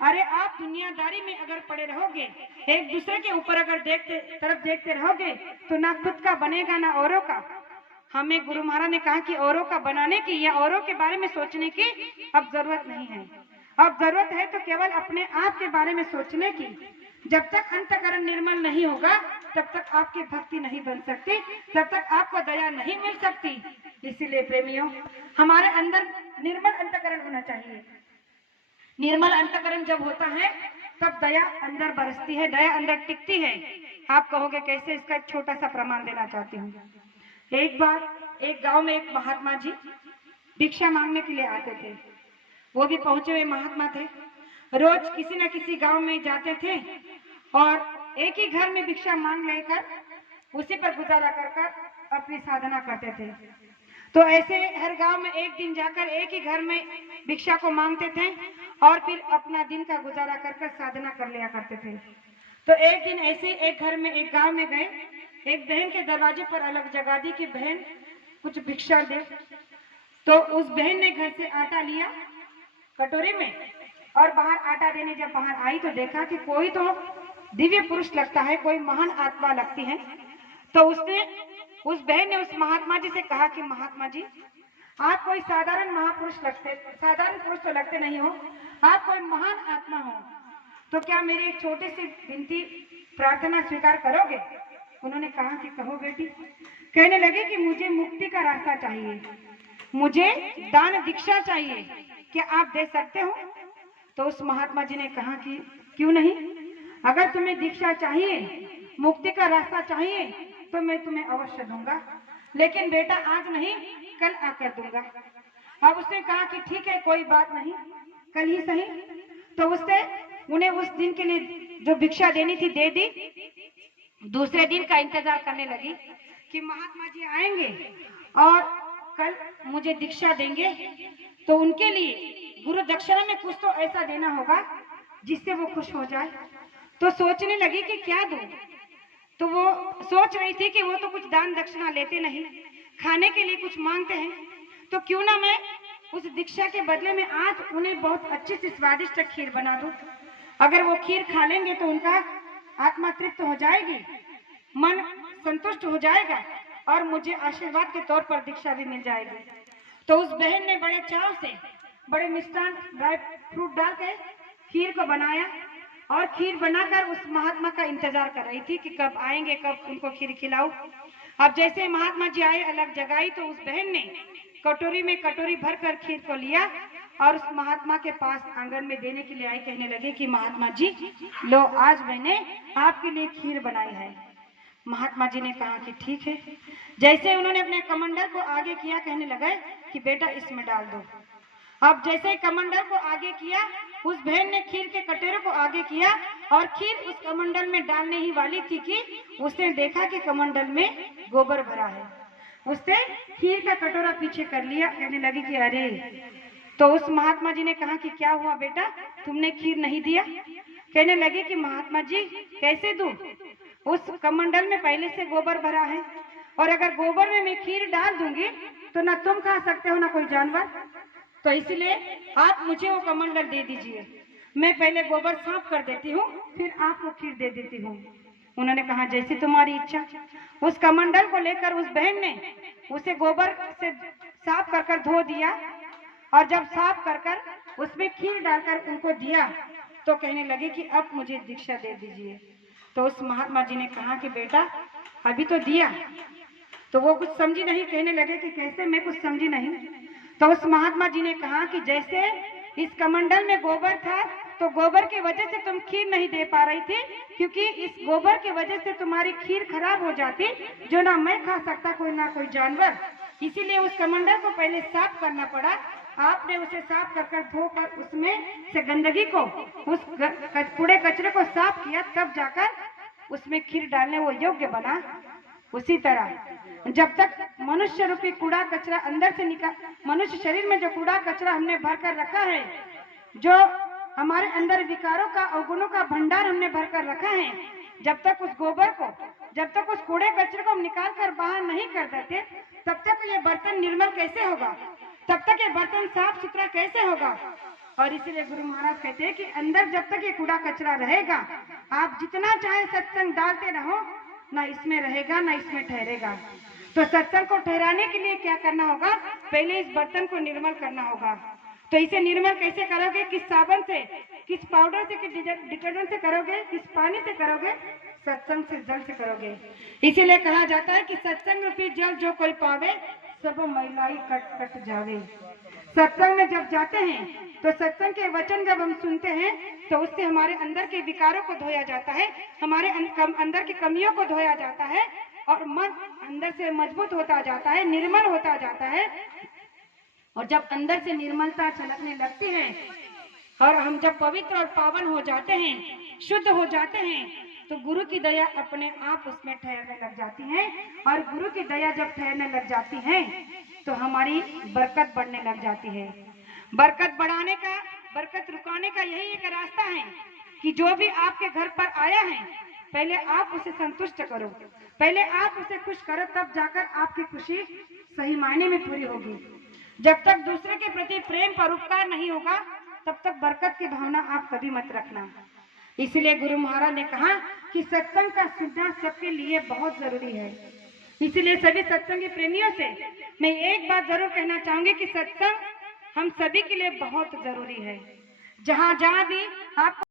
अरे आप दुनियादारी में अगर पड़े रहोगे, एक दूसरे के ऊपर अगर देखते रहोगे तो ना खुद का बनेगा ना औरों का। हमें गुरु महाराज ने कहा कि औरों का बनाने की या औरों के बारे में सोचने की अब जरूरत नहीं है। अब जरूरत है तो केवल अपने आप के बारे में सोचने की। जब तक अंतकरण निर्मल नहीं होगा तब तक आपकी भक्ति नहीं बन सकती, तब तक आपको दया नहीं मिल सकती। इसीलिए प्रेमियों, हमारे अंदर निर्मल अंतकरण होना चाहिए। निर्मल अंतकरण जब होता है तब दया अंदर बरसती है, दया अंदर टिकती है। आप कहोगे कैसे? इसका एक छोटा सा प्रमाण देना चाहती हूँ। एक बार एक गांव में एक महात्मा जी भिक्षा मांगने के लिए आते थे। वो भी पहुंचे हुए महात्मा थे। रोज किसी न किसी गांव में जाते थे और एक ही घर में भिक्षा मांग लेकर उसी पर गुजारा कर अपनी साधना करते थे। तो ऐसे हर गांव में एक दिन जाकर एक ही घर में भिक्षा को मांगते थे और फिर अपना दिन का गुजारा कर साधना कर लिया करते थे। तो एक दिन ऐसे एक घर में एक गांव में गए, एक बहन के दरवाजे पर अलग जगा दी कि बहन कुछ भिक्षा दे। तो उस बहन ने घर से आटा लिया कटोरी में और बाहर आटा देने जब बाहर आई तो देखा कि कोई तो दिव्य पुरुष लगता है, कोई महान आत्मा लगती है। तो उस बहन ने उस महात्मा जी से कहा कि महात्मा जी, आप कोई साधारण पुरुष तो लगते नहीं हो, आप कोई महान आत्मा हो, तो क्या मेरी एक छोटी सी विनती प्रार्थना स्वीकार करोगे? उन्होंने कहा कि कहो बेटी। कहने लगे कि मुझे मुक्ति का रास्ता चाहिए, मुझे दान दीक्षा चाहिए, क्या आप दे सकते हो? तो उस महात्मा जी ने कहा कि क्यों नहीं, अगर तुम्हें दीक्षा चाहिए, मुक्ति का रास्ता चाहिए तो मैं तुम्हें अवश्य दूंगा, लेकिन बेटा आज नहीं कल आकर दूंगा। अब उसने कहा कि ठीक है, कोई बात नहीं, कल ही सही। तो उसने उन्हें उस दिन के लिए जो भिक्षा देनी थी दे दी। दूसरे दिन का इंतजार करने लगी कि महात्मा जी आएंगे और कल मुझे दीक्षा देंगे, तो उनके लिए गुरु दक्षिणा में कुछ तो ऐसा देना होगा जिससे वो खुश हो जाए। तो सोचने लगी कि क्या दूं। तो वो सोच रही थी कि वो तो कुछ दान दक्षिणा लेते नहीं, खाने के लिए कुछ मांगते हैं, तो क्यों ना मैं उस दीक्षा के बदले में आज उन्हें बहुत अच्छी सी स्वादिष्ट खीर बना दूं। अगर वो खीर खा लेंगे तो उनका आत्मा तृप्त हो जाएगी, मन संतुष्ट हो जाएगा और मुझे आशीर्वाद के तौर पर दीक्षा भी मिल जाएगी। तो उस बहन ने बड़े चाव से बड़े मिष्टान ड्राई फ्रूट डाल के खीर को बनाया और खीर बनाकर उस महात्मा का इंतजार कर रही थी कि कब आएंगे, कब उनको खीर खिलाऊं। अब जैसे महात्मा जी आए, अलग जगाई, तो उस बहन ने कटोरी में कटोरी भरकर खीर को लिया और उस महात्मा के पास आंगन में देने के लिए आई। कहने लगे कि महात्मा जी लो, आज मैंने आपके लिए खीर बनाई है। महात्मा जी ने कहा कि ठीक है। जैसे उन्होंने अपने कमंडल को आगे किया, कहने लगे कि बेटा इसमें डाल दो। अब जैसे कमंडल को आगे किया, उस बहन ने खीर के कटोरे को आगे किया और खीर उस कमंडल में डालने ही वाली थी कि उसने देखा कि कमंडल में गोबर भरा है। उसने खीर का कटोरा पीछे कर लिया। कहने लगी कि अरे। तो उस महात्मा जी ने कहा कि क्या हुआ बेटा, तुमने खीर नहीं दिया? कहने लगी कि महात्मा जी कैसे दूं, उस कमंडल में पहले से गोबर भरा है और अगर गोबर में मैं खीर डाल दूंगी तो ना तुम खा सकते हो ना कोई जानवर, तो इसलिए आप मुझे वो कमंडल दे दीजिए, मैं पहले गोबर साफ कर देती हूँ फिर आपको खीर दे देती हूँ। उन्होंने कहा जैसी तुम्हारी इच्छा। उस कमंडल को लेकर उस बहन ने उसे गोबर से साफ कर धो दिया और जब साफ कर उसमें खीर डालकर उनको दिया तो कहने लगे कि अब मुझे दीक्षा दे दीजिए। तो उस महात्मा जी ने कहा कि बेटा अभी तो दिया। तो वो कुछ समझी नहीं, कहने लगे कि कैसे, मैं कुछ समझी नहीं। तो उस महात्मा जी ने कहा कि जैसे इस कमंडल में गोबर था तो गोबर की वजह से तुम खीर नहीं दे पा रही थी, क्योंकि इस गोबर की वजह से तुम्हारी खीर खराब हो जाती जो ना मैं खा सकता कोई ना कोई जानवर, इसीलिए उस कमंडल को पहले साफ करना पड़ा। आपने उसे साफ कर धोकर उसमें से गंदगी को, उस कूड़े कचरे को साफ किया, तब जाकर उसमें खीर डालने वो योग्य बना। उसी तरह जब तक मनुष्य रूपी कूड़ा कचरा अंदर से निकाल, मनुष्य शरीर में जो कूड़ा कचरा हमने भरकर रखा है, जो हमारे अंदर विकारों का अवगुणों का भंडार हमने भरकर रखा है, जब तक उस गोबर को, जब तक उस कूड़े कचरे को हम निकाल कर बाहर नहीं कर देते, तब तक ये बर्तन निर्मल कैसे होगा, तब तक ये बर्तन साफ सुथरा कैसे होगा। और इसीलिए गुरु महाराज कहते हैं कि अंदर जब तक ये कूड़ा कचरा रहेगा, आप जितना चाहे सत्संग डालते रहो, ना इसमें रहेगा ना इसमें ठहरेगा। तो सत्संग को ठहराने के लिए क्या करना होगा? पहले इस बर्तन को निर्मल करना होगा। तो इसे निर्मल कैसे करोगे? किस साबुन से, किस पाउडर से, किस डिटर्जेंट से करोगे? किस पानी से करोगे? सत्संग से, जल से करोगे। इसीलिए कहा जाता है कि सत्संग रूपी जल जो कोई पावे, सब मैलाई कट कट जावे। सत्संग में जब जाते हैं तो सत्संग के वचन जब हम सुनते हैं तो उससे हमारे अंदर के विकारों को धोया जाता है, हमारे अंदर की कमियों को धोया जाता है और मन अंदर से मजबूत होता जाता है, निर्मल होता जाता है। और जब अंदर से निर्मलता छलकने लगती है और हम जब पवित्र और पावन हो जाते हैं, शुद्ध हो जाते हैं, तो गुरु की दया अपने आप उसमें ठहरने लग जाती है। और गुरु की दया जब ठहरने लग जाती है तो हमारी बरकत बढ़ने लग जाती है। बरकत बढ़ाने का, बरकत रुकाने का यही एक रास्ता है कि जो भी आपके घर पर आया है, पहले आप उसे संतुष्ट करो, पहले आप उसे खुश करो, तब जाकर आपकी खुशी सही मायने में पूरी होगी। जब तक दूसरे के प्रति प्रेम पर उपकार नहीं होगा, तब तक बरकत की भावना आप कभी मत रखना। इसलिए गुरु महाराज ने कहा कि सत्संग का सुनना सबके लिए बहुत जरूरी है। इसलिए सभी सत्संगी प्रेमियों से मैं एक बात जरूर कहना चाहूंगी कि सत्संग हम सभी के लिए बहुत जरूरी है। जहां जहां भी आप